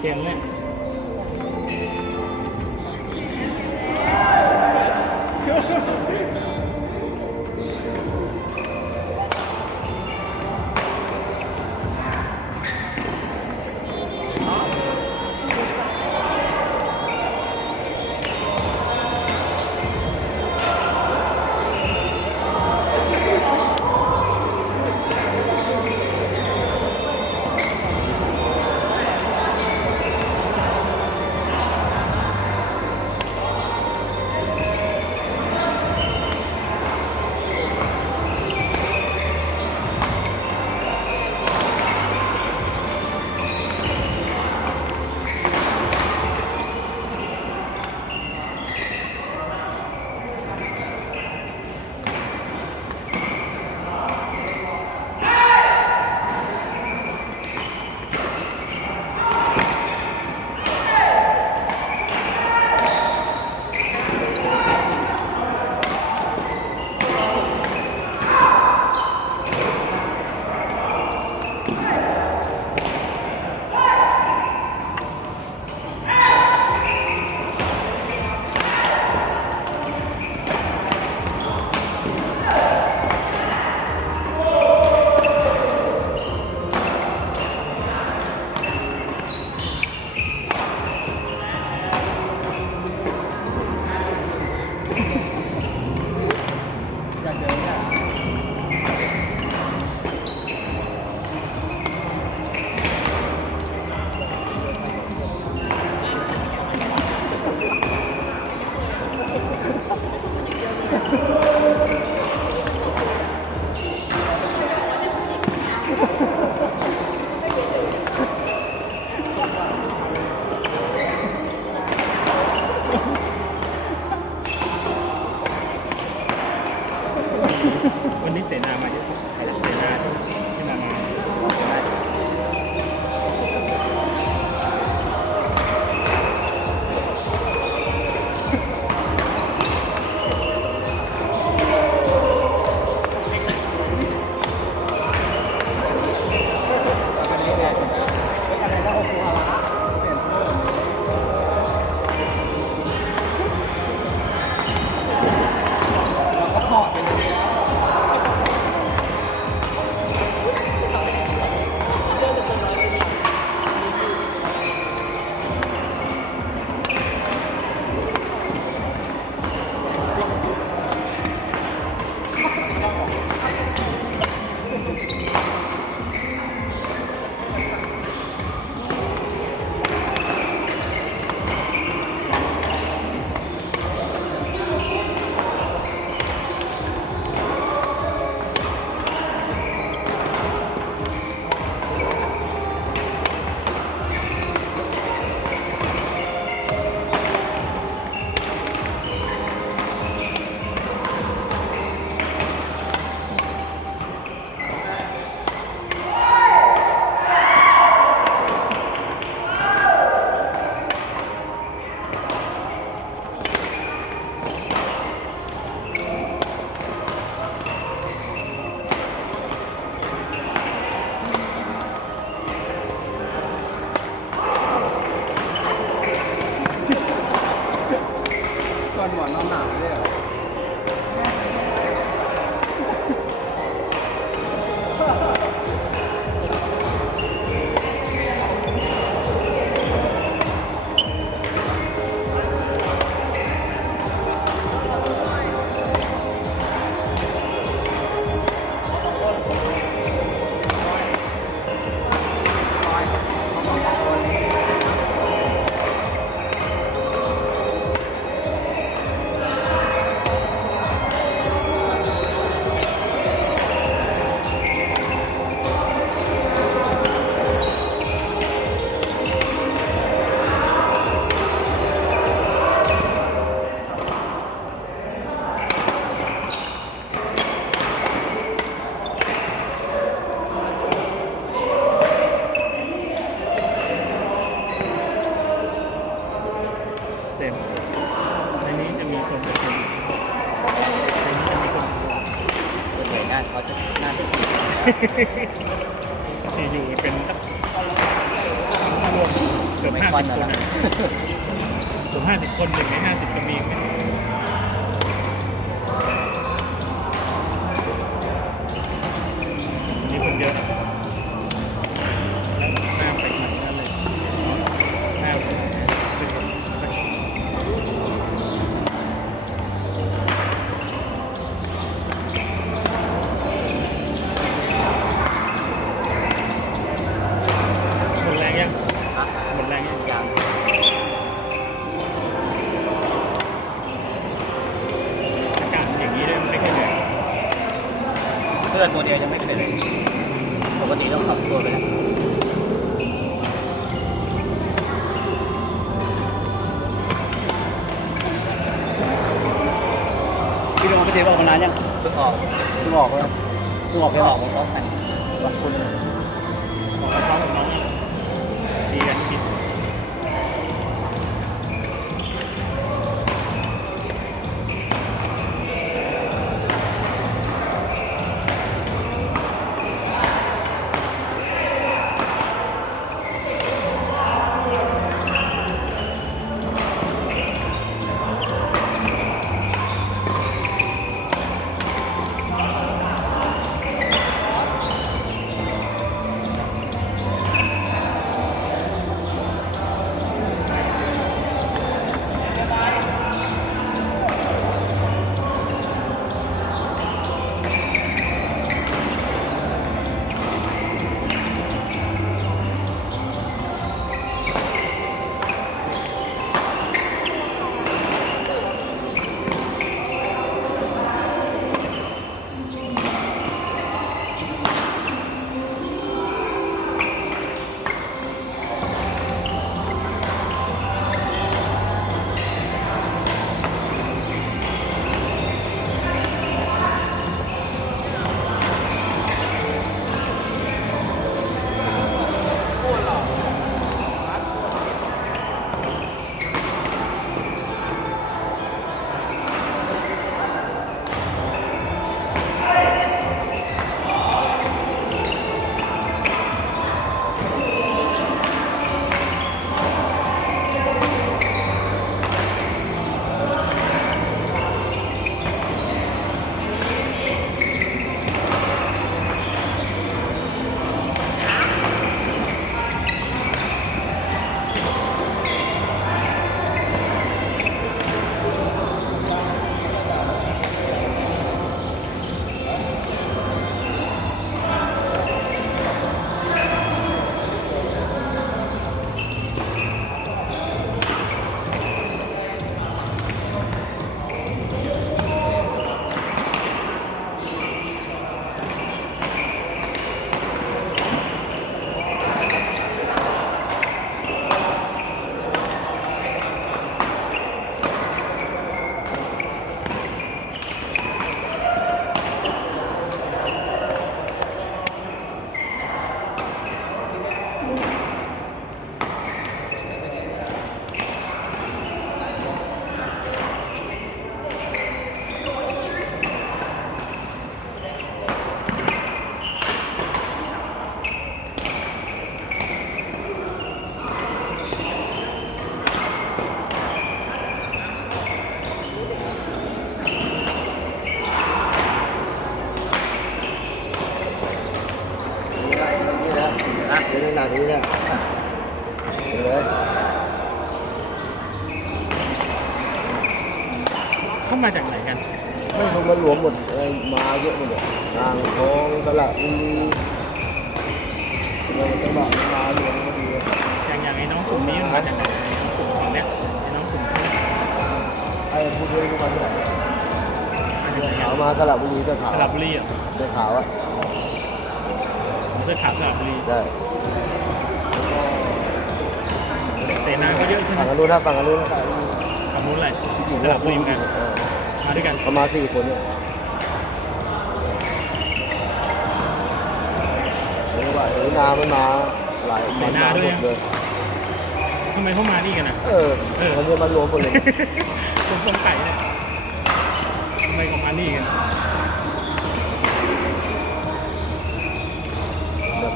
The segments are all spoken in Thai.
เก่งเลยวันนี้เสนามาที่ใครเสนาที่มา ที่อยู่เป็นรวมเกือบ50 คนนะเกือบ50 คน1 ใน 50ก็มีไหมมีคนเยอะแล้วหน้าไปขนาดนั้นเลยหน้าเป็นหมดแรงยังหมดแรงยัง อย่าง อากาศอย่างนี้เลยไม่ค่อยเหนื่อย เสื้อตัวเดียวยังไม่เคยเลยปกติต้องขับตัวไปแล้วพี่โดนไปเทปออกมานานยังเพิ่งออกแล้วเพิ่งออกไปออกของแต่งวันคุณ ของกระเพราของน้องดีกันกินเป็นหนักนี้เนี่ยเลย เข้ามาจากไหนกัน ไม่รู้มันรวมหมดอะไรมาเยอะหมดเลยทางทองตลาดบุรีเราจะบอกมารวมพอดีเลย อย่างไอ้น้องกลุ่มนี้มันมาจากไหนไอ้น้องกลุ่มของเนี้ยไอ้น้องกลุ่มที่ ไอ้พูดด้วยก็มาที่ไหน มาจากไหน ขาว กัน มาตลาดบุรีเสื้อขาว สระบุรีเหรอ่ะ เสื้อขาวอ่ะ เสื้อขาวสระบุรี ใช่ เสนาก็เยอะใช่ไหม ฝั่งอนุนถ้าฝั่งอนุนถ้า ฝั่งนู้นอะไร ผู้หญิง สระบุรีเหมือนกันมาด้วยกัน ประมาณ4 คนเนี่ยเห็นว่าเสนามันมาหลายมันมาหมดเลย ทำไมเขามานี่กันอ่ะ มันจะมารวมหมดเลย ผมสงสัยเนี่ยทำไมเขามานี่กัน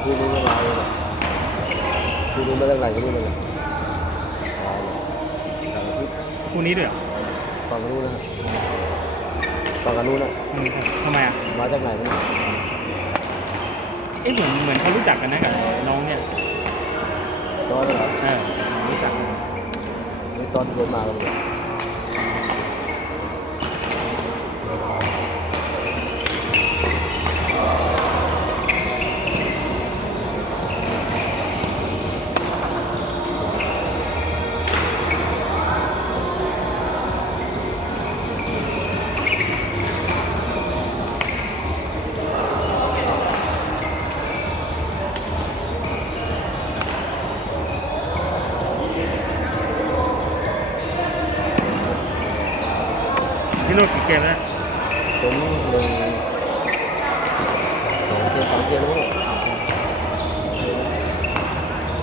คู่นี้ก็มาเลยนะคู่นี้มาจากไหนก็ไม่รู้เลยทางที่ คู่นี้ด้วยเหรอ ฝั่งนู้นนะฝั่งนู้นนะ ทำไมอ่ะ มาจากไหนกันเนี่ย เอ๊ะเหมือนเขารู้จักกันนะกับน้องเนี่ย ตอนนั้น รู้จักกัน นี่ตอนที่เคยมากันเลย ที่โลกกี่เกมแล้ว ผม1 2 เกม3 เกมแล้ว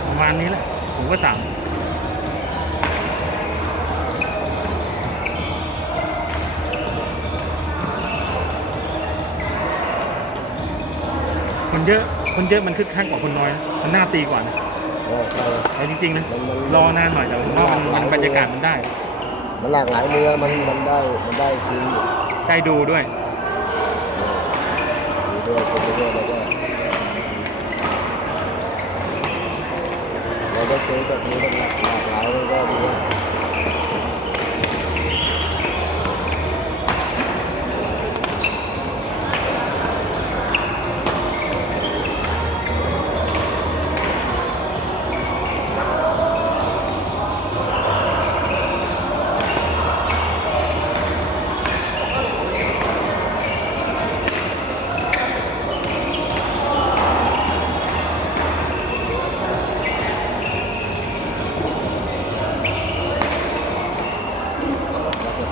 ประมาณนี้แหละผมก็3คนเยอะมันคึกคักกว่าคนน้อยนะมันน่าตีกว่านะ ใช่ แต่จริงๆนะรอนานหน่อยแต่ผมว่ามันบรรยากาศมันได้ มันหลากหลายเนื้อมันได้ฟิลอยู่ ได้ดูด้วย ดูด้วยคนด้วยแล้วก็เจอแบบนี้มันหลากหลายมันก็ดี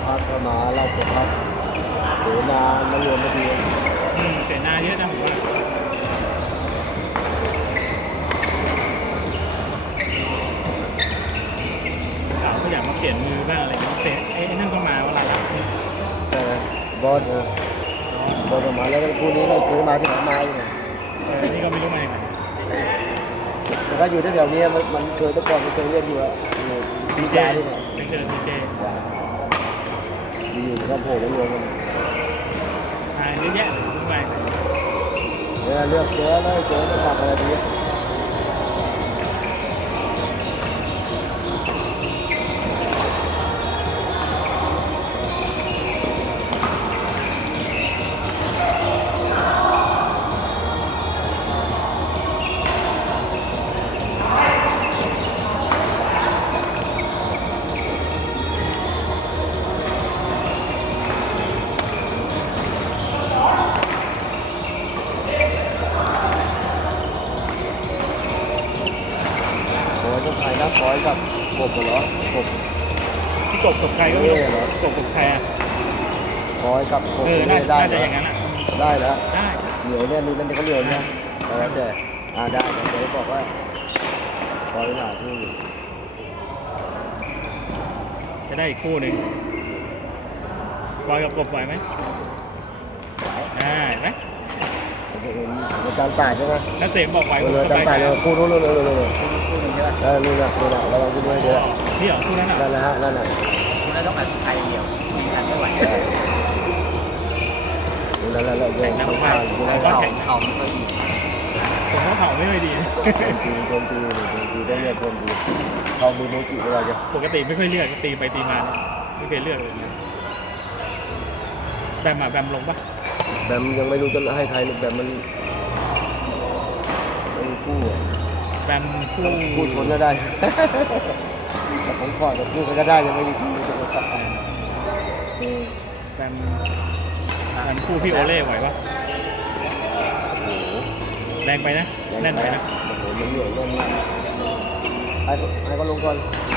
พักก็มาเราจะพักเสนามารวมพอดี แต่นาเยอะนะผมว่าสาวก็อยากมาเปลี่ยนมือบ้างอะไรเงี้ยไอ้นั่นก็มาเวลารับเนี่ย แต่บอสก็มาแล้วคู่นี้เราเคยมาที่ไหนมาอยู่ นี่ก็ไม่รู้มาจากไหน แต่ถ้าอยู่แถวๆนี้มันเคยแต่ก่อนมันเคยเล่นอยู่อะดีใจที่ไหน ไปเจอซีเจ อยู่ๆก็โผล่มารวมกัน เยอะแยะทุกวัน เนี่ยเลือกเจอเลยเจอจะทำอะไรดีขอจะใครนะขอกับกบเหรอกบ ที่กบใครก็ไม่รู้กบใครอ่ะ ขอกับกบ น่า ได้ จะอย่างนั้นอ่ะ ได้แล้ว ได้ เหนียวเนี่ยมีนั่นเขาเหนียวเนี่ยแล้วแต่ได้เดี๋ยวบอกว่าขอหาที่ จะได้อีกคู่หนึ่งบอยกับกบไหวไหมไหม ผมจะเห็นอาจารย์ป่าใช่ไหม นักเสมบอกไหวผม อา ส จาร บาย ย์ ใจ ป่าคู่นู้นเลยคู่หนึ่งใช่ป่ะ นี่นะระวังคู่ด้วยเดี๋ยว นี่เหรอคู่นั้นอ่ะ นั่นนะฮะนั่นน่ะ คุณต้องอัดไทยเดียวมีกันไม่ไหว นั่นเดี๋ยว แข่งน้ำมันก็แข่ง เข่าไม่ค่อยดี ผมว่าเขาไม่ค่อยดี โจมตีต้องเรียกโจมตีเขามือโมจิเวลาจะ ปกติไม่ค่อยเลือกตีไปตีมาไม่เคยเลือกเลยแบมลงปะ แบมยังไม่รู้จะให้ใครแบมมันคู่ แบมคู่ คู่ชนก็ได้แต่ของขอจะคู่ก็ได้ยังไม่ดีคู่จะมาตัด แบมคู่พี่โอเล่ไหวปะ โอ้โห แรงไปนะแน่นไปนะ โอ้โหมันเหนื่อยแน่นมากให้ก็ลงก่อน เ